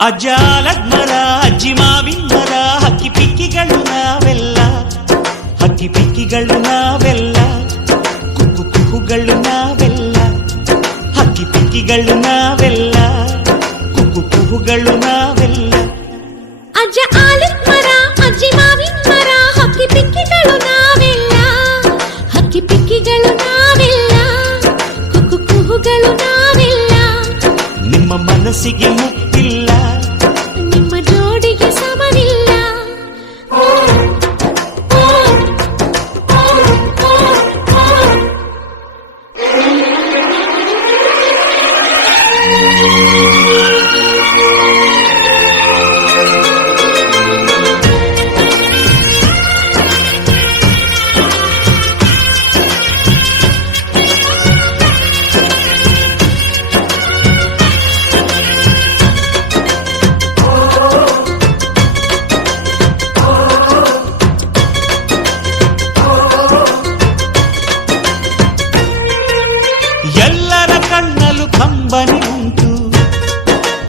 ಅಜ್ಜಾಲದ್ ಮರ ಅಜ್ಜಿ ಮಾವಿನ ಮರ ಹಕ್ಕಿ ಪಿಕ್ಕಿಗಳು ನಾವೆಲ್ಲ, ಹಕ್ಕಿ ಪಿಕ್ಕಿಗಳು ನಾವೆಲ್ಲ, ಕುಕ್ಕು ಕುಹುಗಳು ನಾವೆಲ್ಲ, ಹಕ್ಕಿ ಪಿಕ್ಕಿಗಳು ನಾವೆಲ್ಲ, ಕುಕ್ಕು ಕುಹುಗಳು ನಾವೆಲ್ಲ. ಅಜ್ಜ ಆಲದ ಮರ ಅಜ್ಜಿ ಮಾವಿನ ಮರ ಹಕ್ಕಿ ಪಿಕ್ಕಿಗಳು ನಾವೆಲ್ಲ, ಹಕ್ಕಿ ಪಿಕ್ಕಿಗಳು ನಾವೆಲ್ಲ, ಕುಕ್ಕು ಕುಹುಗಳು ನಾವೆಲ್ಲ. ನಿಮ್ಮ ಮನಸ್ಸಿಗೆ ಮುಟ್ಟಿಲ್ಲ, ನಿಮ್ಮ ಜೋಡಿಗೆ ಸಮವಿಲ್ಲ. ಎಲ್ಲರ ಕಣ್ಣಲು ಕಂಬನಿ